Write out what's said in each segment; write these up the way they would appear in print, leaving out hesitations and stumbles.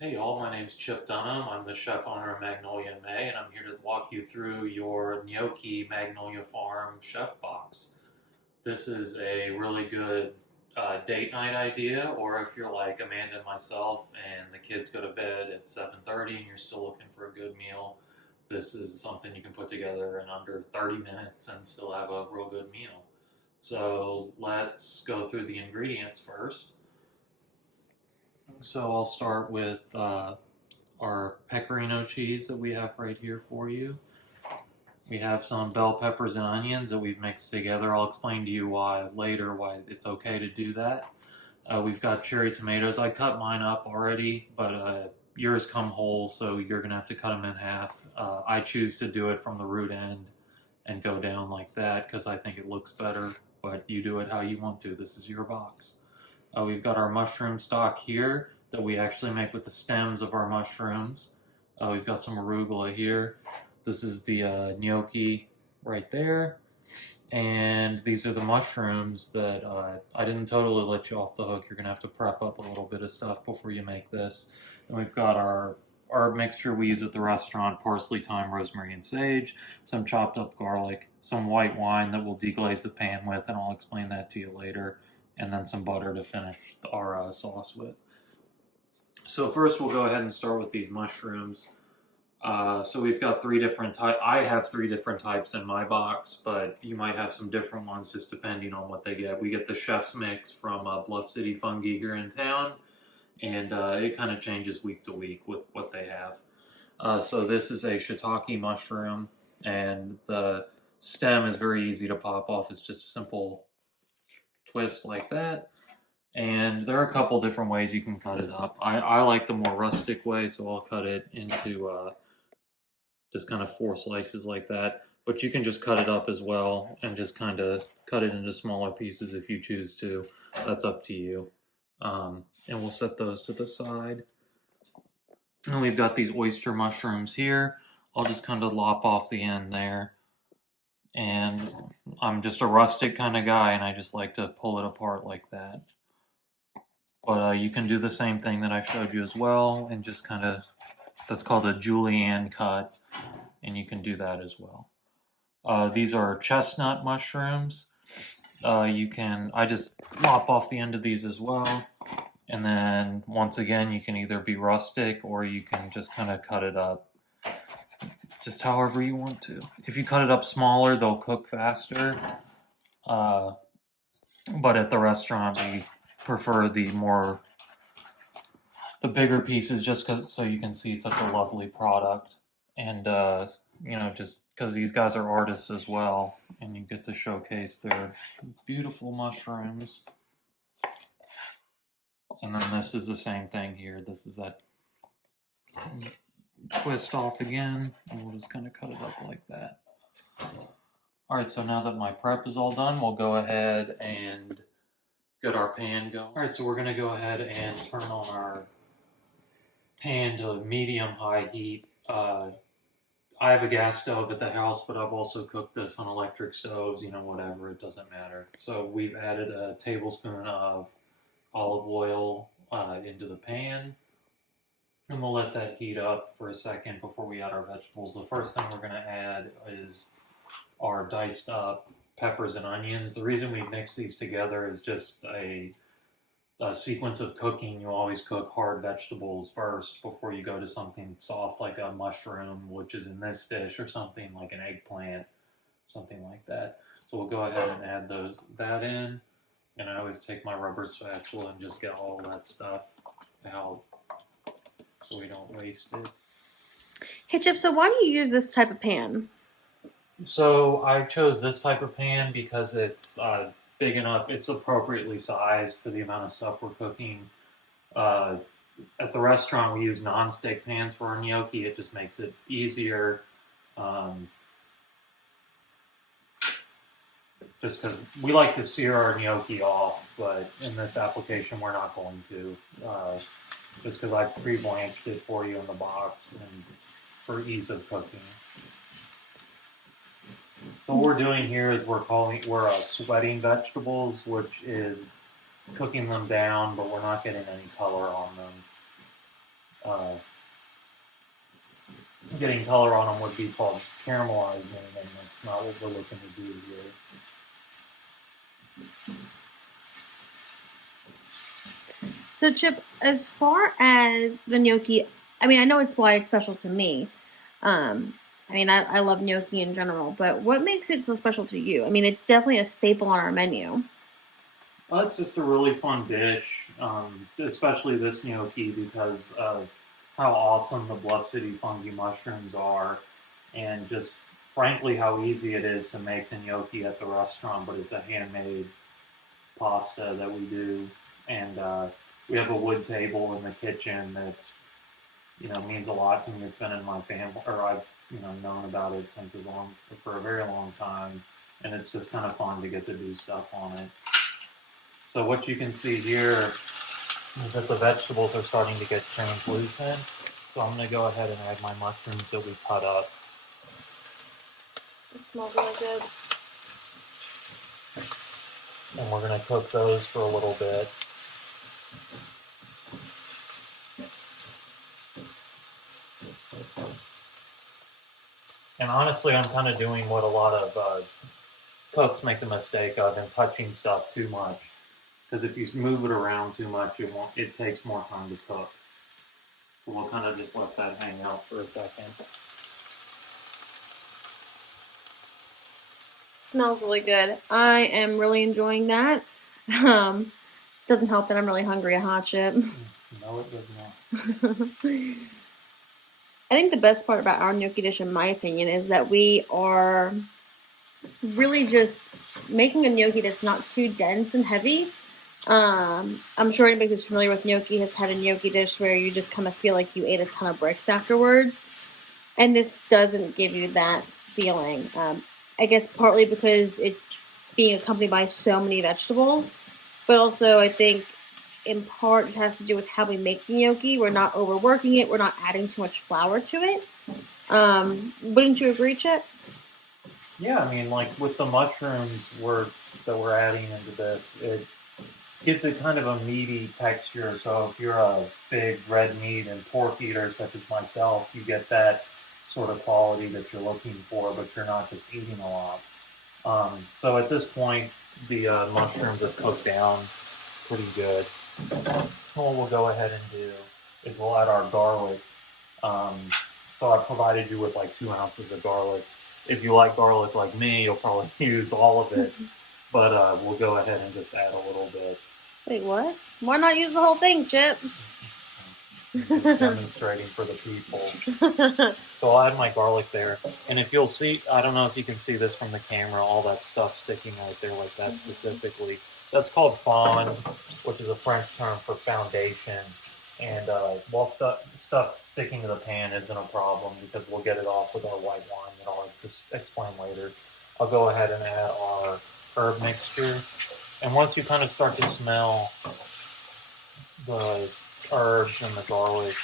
Hey y'all, my name's Chip Dunham. I'm the chef owner of Magnolia in May, and I'm here to walk you through your Gnocchi Magnolia Farm Chef Box. This is a really good date night idea, or if you're like Amanda and myself and the kids go to bed at 7:30 and you're still looking for a good meal, this is something you can put together in under 30 minutes and still have a real good meal. So let's go through the ingredients first. So I'll start with our pecorino cheese that we have right here for you. We have some bell peppers and onions that we've mixed together. I'll explain to you why later why it's okay to do that. We've got cherry tomatoes. I cut mine up already, but yours come whole, so you're gonna have to cut them in half. I choose to do it from the root end and go down like that because I think it looks better. But you do it how you want to. This is your box. We've got our mushroom stock here that we actually make with the stems of our mushrooms. We've got some arugula here. This is the gnocchi right there. And these are the mushrooms that I didn't totally let you off the hook. You're going to have to prep up a little bit of stuff before you make this. And we've got our mixture we use at the restaurant: parsley, thyme, rosemary, and sage, some chopped up garlic, some white wine that we'll deglaze the pan with, and I'll explain that to you later, and then some butter to finish our sauce with. So first we'll go ahead and start with these mushrooms. So we've got three different types. I have three different types in my box, but you might have some different ones just depending on what they get. We get the chef's mix from Bluff City Fungi here in town, and it kind of changes week to week with what they have. So this is a shiitake mushroom, and the stem is very easy to pop off. It's just a simple twist like that. And there are a couple different ways you can cut it up. I like the more rustic way, so I'll cut it into just kind of four slices like that. But you can just cut it up as well and just kind of cut it into smaller pieces if you choose to. That's up to you. And we'll set those to the side. And we've got these oyster mushrooms here. I'll just kind of lop off the end there. And I'm just a rustic kind of guy, and I just like to pull it apart like that. But you can do the same thing that I showed you as well, and just kind of, that's called a julienne cut, and you can do that as well. These are chestnut mushrooms. I just lop off the end of these as well. And then once again, you can either be rustic or you can just kind of cut it up just however you want to. If you cut it up smaller, they'll cook faster. But at the restaurant, we prefer the bigger pieces just so you can see such a lovely product. And, just because these guys are artists as well, and you get to showcase their beautiful mushrooms. And then this is the same thing here. This is that twist off again, and we'll just kind of cut it up like that. Alright, so now that my prep is all done, we'll go ahead and get our pan going. Alright, so we're going to go ahead and turn on our pan to medium-high heat. I have a gas stove at the house, but I've also cooked this on electric stoves, whatever, it doesn't matter. So we've added a tablespoon of olive oil into the pan, and we'll let that heat up for a second before we add our vegetables. The first thing we're going to add is our diced up peppers and onions. The reason we mix these together is just a sequence of cooking. You always cook hard vegetables first before you go to something soft like a mushroom, which is in this dish, or something like an eggplant, something like that. So we'll go ahead and add that in. And I always take my rubber spatula and just get all that stuff out so we don't waste it. Hey Chip, so why do you use this type of pan? So I chose this type of pan because it's big enough, it's appropriately sized for the amount of stuff we're cooking. At the restaurant, we use non-stick pans for our gnocchi. It just makes it easier. Just because we like to sear our gnocchi off, but in this application, we're not going to. Just because I pre-blanched it for you in the box and for ease of cooking. So what we're doing here is we're sweating vegetables, which is cooking them down, but we're not getting any color on them. getting color on them would be called caramelizing, and that's not what we're looking to do here. So, Chip, as far as the gnocchi, I mean, I know it's why it's special to me. I love gnocchi in general, but what makes it so special to you? I mean, it's definitely a staple on our menu. Well, it's just a really fun dish, especially this gnocchi because of how awesome the Bluff City Fungi mushrooms are, and just frankly how easy it is to make the gnocchi at the restaurant, but it's a handmade pasta that we do, and we have a wood table in the kitchen that means a lot to me. It's been in my family, or I've known about it for a very long time, and it's just kind of fun to get to do stuff on it. So what you can see here is that the vegetables are starting to get translucent. So I'm going to go ahead and add my mushrooms that we cut up. It smells really good. And we're going to cook those for a little bit. And honestly, I'm kind of doing what a lot of cooks make the mistake of, and touching stuff too much. Because if you move it around too much, it takes more time to cook. So we'll kind of just let that hang out for a second. Smells really good. I am really enjoying that. Doesn't help that I'm really hungry, Chip. No, it does not. I think the best part about our gnocchi dish, in my opinion, is that we are really just making a gnocchi that's not too dense and heavy. I'm sure anybody who's familiar with gnocchi has had a gnocchi dish where you just kind of feel like you ate a ton of bricks afterwards. And this doesn't give you that feeling. I guess partly because it's being accompanied by so many vegetables, but also I think in part it has to do with how we make the gnocchi. We're not overworking it. We're not adding too much flour to it. Wouldn't you agree, Chip? Yeah, I mean, like with the mushrooms that we're adding into this, it gives it kind of a meaty texture. So if you're a big red meat and pork eater such as myself, you get that sort of quality that you're looking for, but you're not just eating a lot. So at this point, the mushrooms have cooked down pretty good. What we'll go ahead and do is we'll add our garlic. So I provided you with like 2 ounces of garlic. If you like garlic like me, you'll probably use all of it. But we'll go ahead and just add a little bit. Wait, what? Why not use the whole thing, Chip? Just demonstrating for the people. So I'll add my garlic there. And if you'll see, I don't know if you can see this from the camera, all that stuff sticking right there like that specifically. That's called fond, which is a French term for foundation. And while stuff sticking to the pan isn't a problem because we'll get it off with our white wine that I'll just explain later. I'll go ahead and add our herb mixture. And once you kind of start to smell the herbs and the garlic,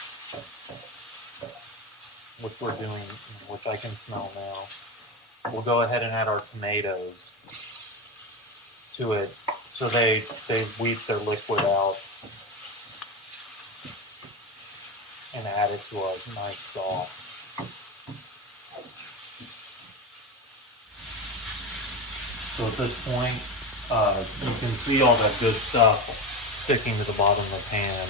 which I can smell now, we'll go ahead and add our tomatoes to it so they weep their liquid out and add it to a nice sauce. So at this point, you can see all that good stuff sticking to the bottom of the pan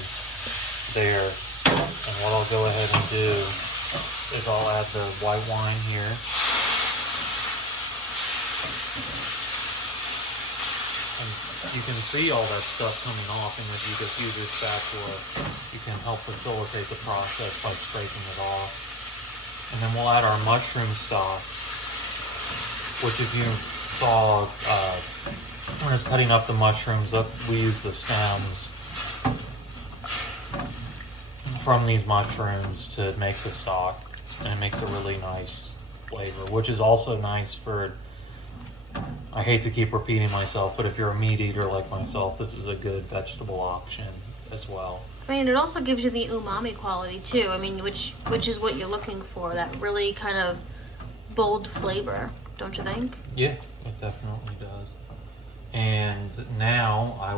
there. And what I'll go ahead and do is I'll add the white wine here. And you can see all that stuff coming off, and if you just use your spatula, you can help facilitate the process by scraping it off. And then we'll add our mushroom stock, which if you saw when I was cutting up the mushrooms, we use the stems from these mushrooms to make the stock, and it makes a really nice flavor, which is also nice for, I hate to keep repeating myself, but if you're a meat eater like myself, this is a good vegetable option as well. I mean, it also gives you the umami quality too. I mean, which is what you're looking for, that really kind of bold flavor, don't you think? Yeah, it definitely does. And now I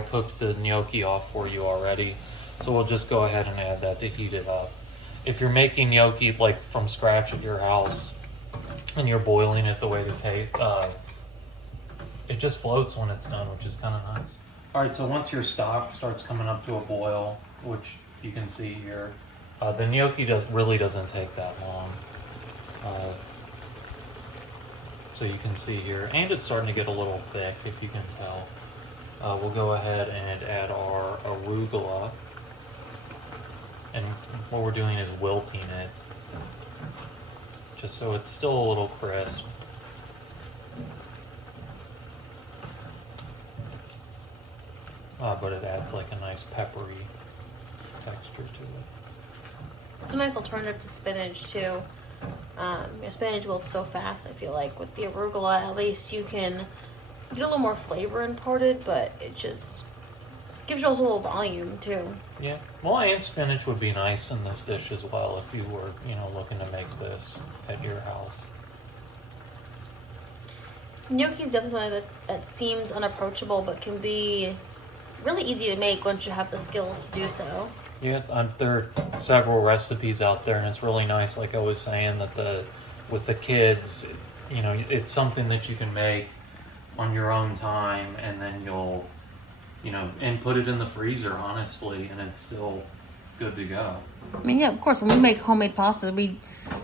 cooked the gnocchi off for you already. So we'll just go ahead and add that to heat it up. if you're making gnocchi like from scratch at your house and you're boiling it the way to taste, it just floats when it's done, which is kind of nice. All right, so once your stock starts coming up to a boil, which you can see here, the gnocchi really doesn't take that long. So you can see here, and it's starting to get a little thick, if you can tell. We'll go ahead and add our arugula. And what we're doing is wilting it, just so it's still a little crisp. But it adds like a nice peppery texture to it. It's a nice alternative to spinach too. Spinach wilts so fast. I feel like with the arugula, at least you can get a little more flavor imparted, but it just gives you also a little volume too. Yeah, well, and spinach would be nice in this dish as well if you were, looking to make this at your house. Gnocchi is definitely something that seems unapproachable, but can be really easy to make once you have the skills to do so. Yeah, there are several recipes out there, and it's really nice, like I was saying, that with the kids, it's something that you can make on your own time, and then you'll, and put it in the freezer, honestly, and it's still good to go. I mean, yeah, of course, when we make homemade pastas, we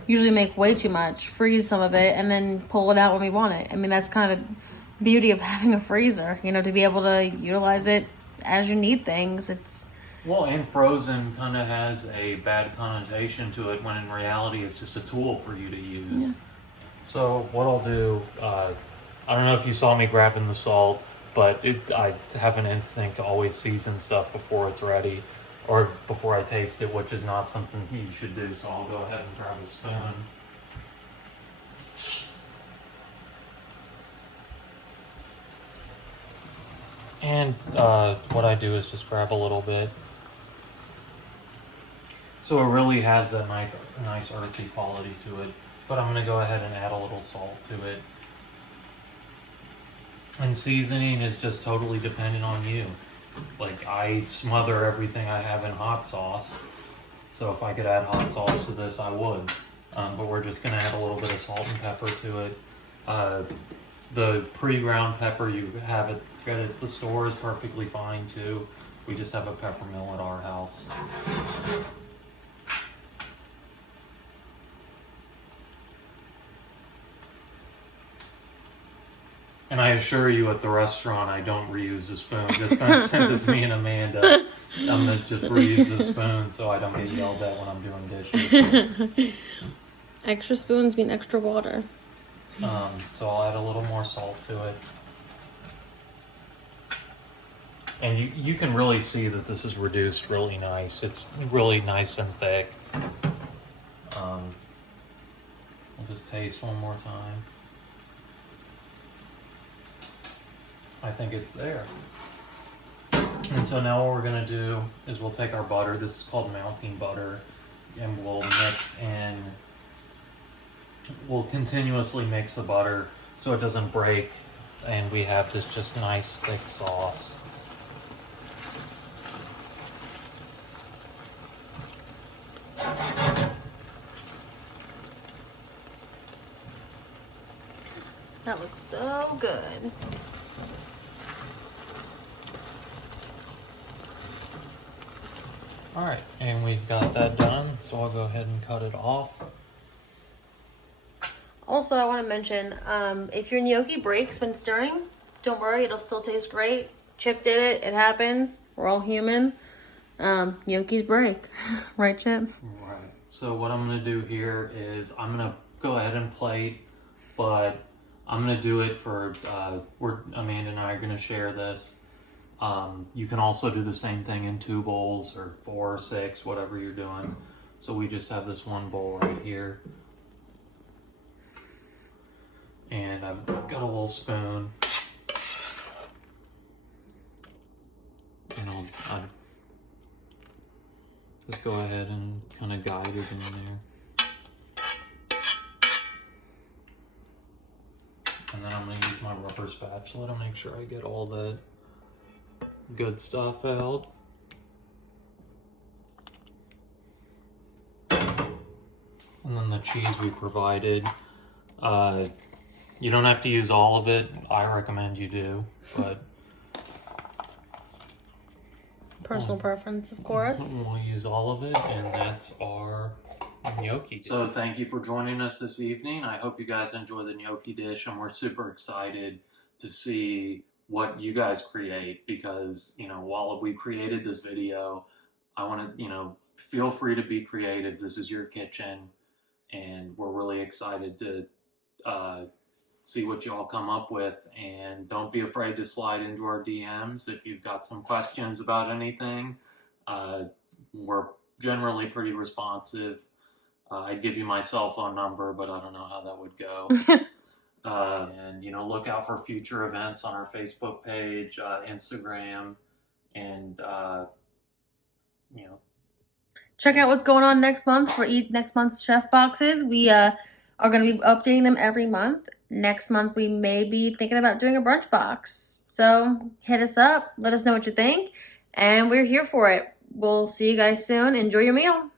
usually make way too much, freeze some of it, and then pull it out when we want it. I mean, that's kind of the beauty of having a freezer, to be able to utilize it as you need things. Well, and frozen kind of has a bad connotation to it, when in reality it's just a tool for you to use. Yeah. So what I'll do, I don't know if you saw me grabbing the salt, but I have an instinct to always season stuff before it's ready, or before I taste it, which is not something you should do, so I'll go ahead and grab a spoon. And what I do is just grab a little bit. So it really has that nice earthy quality to it. But I'm going to go ahead and add a little salt to it. And seasoning is just totally dependent on you. Like, I smother everything I have in hot sauce. So if I could add hot sauce to this, I would. But we're just going to add a little bit of salt and pepper to it. The pre-ground pepper you get at the store is perfectly fine too. We just have a pepper mill at our house. And I assure you, at the restaurant, I don't reuse the spoon. Just since it's me and Amanda, I'm going to just reuse the spoon so I don't get yelled at when I'm doing dishes. Extra spoons mean extra water. So I'll add a little more salt to it. And you can really see that this is reduced really nice. It's really nice and thick. I'll just taste one more time. I think it's there. And so now what we're going to do is we'll take our butter. This is called melting butter. And we'll we'll continuously mix the butter so it doesn't break. And we have this just nice thick sauce. That looks so good. All right, and we've got that done, so I'll go ahead and cut it off. Also, I want to mention, if your gnocchi breaks when stirring, don't worry, it'll still taste great. Chip did it. It happens. We're all human. Gnocchis break. Right, Chip? Right. So what I'm going to do here is I'm going to go ahead and plate, but I'm going to do it for, Amanda and I are going to share this. You can also do the same thing in 2 bowls or 4 or 6, whatever you're doing. So we just have this one bowl right here. And I've got a little spoon. And I'll just go ahead and kind of guide it in there. And then I'm going to use my rubber spatula to make sure I get all the good stuff out. And the cheese we provided. You don't have to use all of it. I recommend you do, but Personal preference, of course. we'll use all of it, and that's our gnocchi. So thank you for joining us this evening. I hope you guys enjoy the gnocchi dish, and we're super excited to see what you guys create, because, you know, while we created this video, I want to, you know, feel free to be creative. This is your kitchen, and we're really excited to see what you all come up with. And don't be afraid to slide into our DMs if you've got some questions about anything. We're generally pretty responsive. I'd give you my cell phone number, but I don't know how that would go. And, you know, look out for future events on our Facebook page, Instagram, and, you know, Check out what's going on next month for next month's chef boxes. We are going to be updating them every month. Next month, we may be thinking about doing a brunch box. So hit us up. Let us know what you think. And we're here for it. We'll see you guys soon. Enjoy your meal.